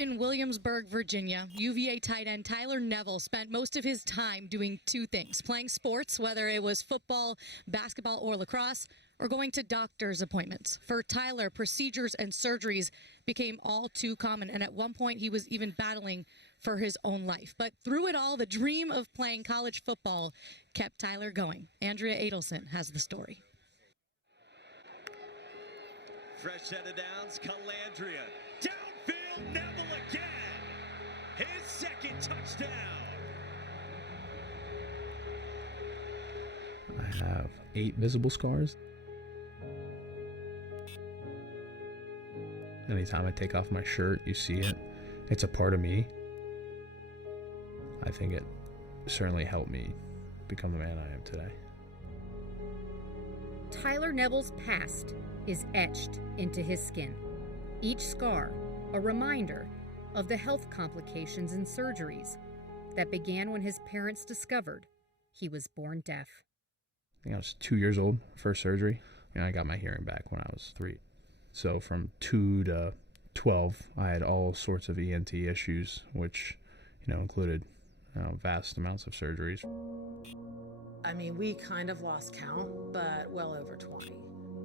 In Williamsburg, Virginia, UVA tight end Tyler Neville spent most of his time doing two things: playing sports, whether it was football, basketball, or lacrosse, or going to doctor's appointments. For Tyler, procedures and surgeries became all too common, and at one point he was even battling for his own life. But through it all, the dream of playing college football kept Tyler going. Andrea Adelson has the story. Fresh set of downs, Calandria. Downfield, Neville again. His second touchdown. I have 8 visible scars. Anytime I take off my shirt, you see it. It's a part of me. I think it certainly helped me become the man I am today. Tyler Neville's past is etched into his skin. Each scar, a reminder of the health complications and surgeries that began when his parents discovered he was born deaf. I think I was 2 years old, first surgery. I got my hearing back when I was 3. So from 2 to 12, I had all sorts of ENT issues, which, included vast amounts of surgeries. I mean, we kind of lost count, but well over 20.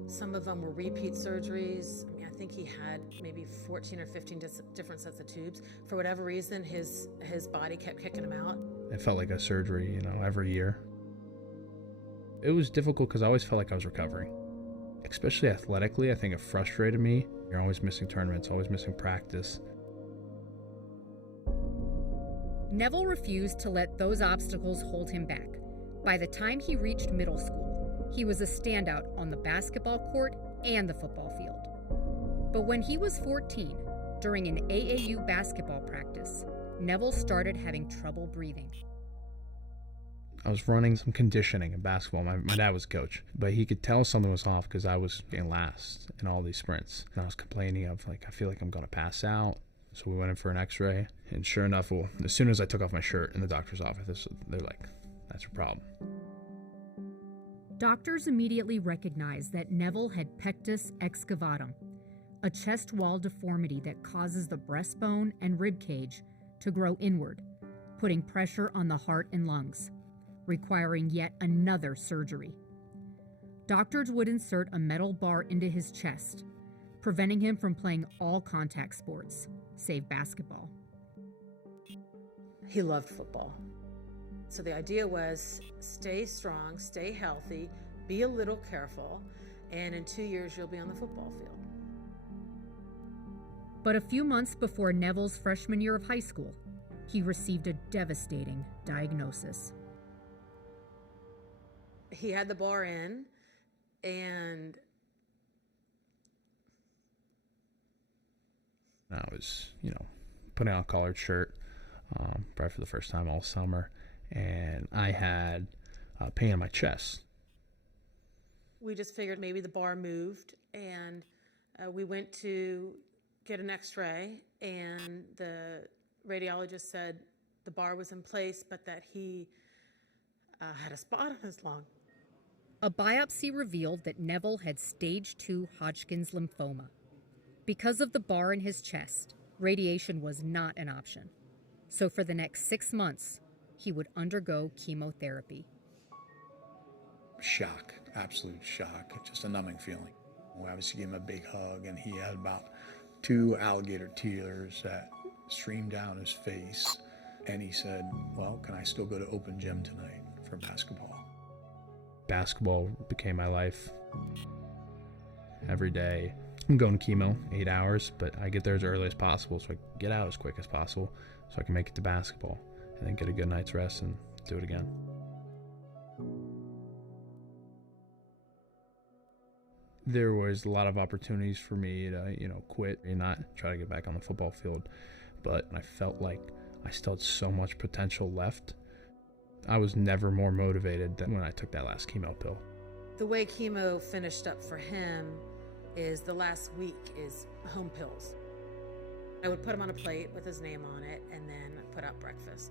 Some of them were repeat surgeries. I think he had maybe 14 or 15 different sets of tubes. For whatever reason, his body kept kicking him out. It felt like a surgery, every year. It was difficult because I always felt like I was recovering. Especially athletically, I think it frustrated me. You're always missing tournaments, always missing practice. Neville refused to let those obstacles hold him back. By the time he reached middle school, he was a standout on the basketball court and the football field. But when he was 14, during an AAU basketball practice, Neville started having trouble breathing. I was running some conditioning in basketball. My dad was a coach, but he could tell something was off because I was getting last in all these sprints. And I was complaining of, I feel like I'm going to pass out. So we went in for an x-ray, and sure enough, as soon as I took off my shirt in the doctor's office, they're like, "That's your problem." Doctors immediately recognized that Neville had pectus excavatum, a chest wall deformity that causes the breastbone and rib cage to grow inward, putting pressure on the heart and lungs, requiring yet another surgery. Doctors would insert a metal bar into his chest, preventing him from playing all contact sports, save basketball. He loved football. So the idea was stay strong, stay healthy, be a little careful, and in 2 years you'll be on the football field. But a few months before Neville's freshman year of high school, he received a devastating diagnosis. He had the bar in, and I was, putting on a collared shirt, probably for the first time all summer, and I had pain in my chest. We just figured maybe the bar moved, and we went to get an x-ray, and the radiologist said the bar was in place, but that he had a spot on his lung. A biopsy revealed that Neville had stage 2 Hodgkin's lymphoma. Because of the bar in his chest, radiation was not an option. So for the next 6 months, he would undergo chemotherapy. Shock, absolute shock, just a numbing feeling. We obviously gave him a big hug, and he had about 2 alligator tears that streamed down his face. And he said, "Well, can I still go to open gym tonight for basketball?" Basketball became my life. Every day, I'm going to chemo, 8 hours, but I get there as early as possible so I can get out as quick as possible so I can make it to basketball and then get a good night's rest and do it again. There was a lot of opportunities for me to, quit and not try to get back on the football field, but I felt like I still had so much potential left. I was never more motivated than when I took that last chemo pill. The way chemo finished up for him is the last week is home pills. I would put him on a plate with his name on it and then put out breakfast.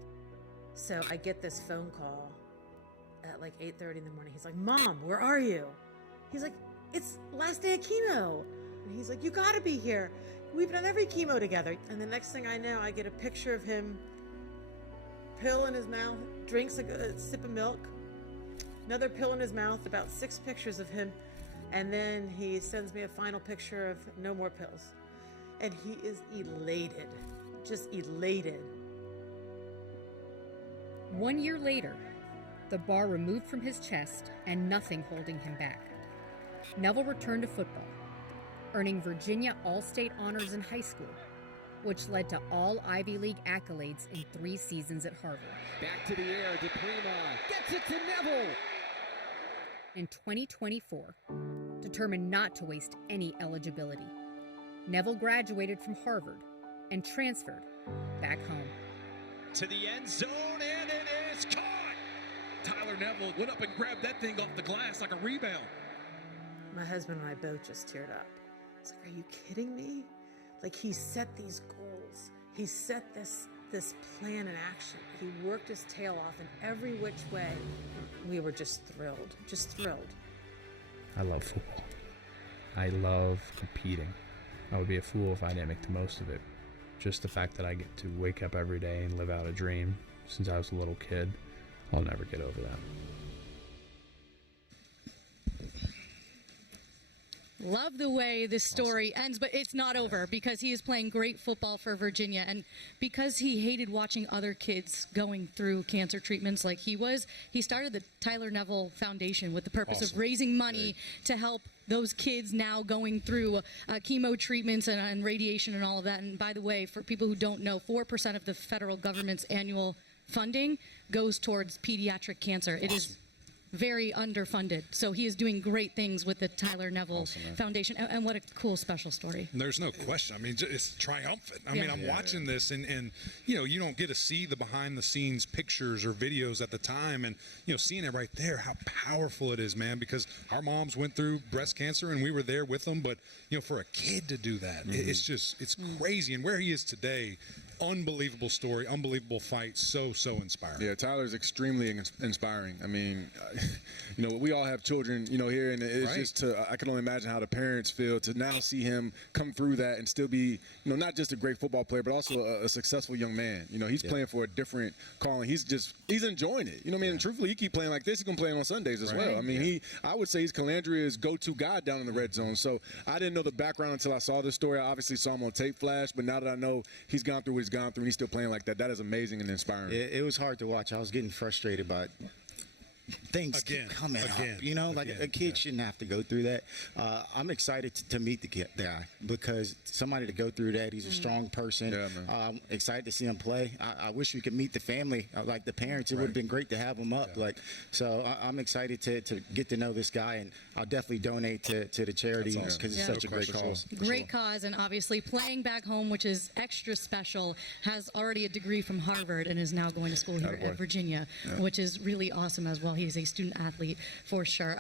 So I get this phone call at 8:30 in the morning. He's like, "Mom, where are you?" He's like, "It's last day of chemo." And he's like, "You gotta be here." We've done every chemo together. And the next thing I know, I get a picture of him, pill in his mouth, drinks a sip of milk, another pill in his mouth, about 6 pictures of him. And then he sends me a final picture of no more pills. And he is elated, just elated. 1 year later, the bar removed from his chest and nothing holding him back. Neville returned to football, earning Virginia All-State honors in high school, which led to all Ivy League accolades in 3 seasons at Harvard. Back to the air, DePrima gets it to Neville. In 2024, determined not to waste any eligibility, Neville graduated from Harvard and transferred back home. To the end zone, and it is caught. Tyler Neville went up and grabbed that thing off the glass like a rebound. My husband and I both just teared up. It's like, are you kidding me? Like, he set these goals. He set this plan in action. He worked his tail off in every which way. We were just thrilled, just thrilled. I love football. I love competing. I would be a fool if I didn't make the most of it. Just the fact that I get to wake up every day and live out a dream since I was a little kid, I'll never get over that. Love the way this story ends, but it's not over because he is playing great football for Virginia. And because he hated watching other kids going through cancer treatments like he was, he started the Tyler Neville Foundation with the purpose of raising money to help those kids now going through chemo treatments and radiation and all of that. And by the way, for people who don't know, 4% of the federal government's annual funding goes towards pediatric cancer. It is very underfunded. So he is doing great things with the Tyler Neville Foundation. And what a cool, special story. There's no question. I mean, it's triumphant. I mean, I'm watching this and, you know, you don't get to see the behind the scenes pictures or videos at the time. And, you know, seeing it right there, how powerful it is, man, because our moms went through breast cancer and we were there with them. But, you know, for a kid to do that, it's just, it's crazy. And where he is today, unbelievable story, unbelievable fight, so inspiring. Yeah, Tyler's extremely inspiring. I mean, you know, we all have children, you know, here, and it's just I can only imagine how the parents feel to now see him come through that and still be, you know, not just a great football player, but also a successful young man. You know, he's playing for a different calling. He's enjoying it. You know what I mean? And truthfully, he keep playing like this, he can play on Sundays as well. I mean, I would say he's Calandria's go-to guy down in the red zone. So I didn't know the background until I saw this story. I obviously saw him on tape flash, but now that I know he's gone through what he's gone through and he's still playing like that, that is amazing and inspiring. It was hard to watch. I was getting frustrated by things keep coming up, you know, like a kid shouldn't have to go through that. I'm excited to meet the guy because somebody to go through that. He's a strong person. I'm excited to see him play. I wish we could meet the family, like the parents. It would have been great to have him up. Like, so I'm excited to get to know this guy, and I'll definitely donate to the charity because it's such a great cause. Great cause, and obviously playing back home, which is extra special, has already a degree from Harvard and is now going to school here at Virginia, which is really awesome as well. He's a student athlete for sure.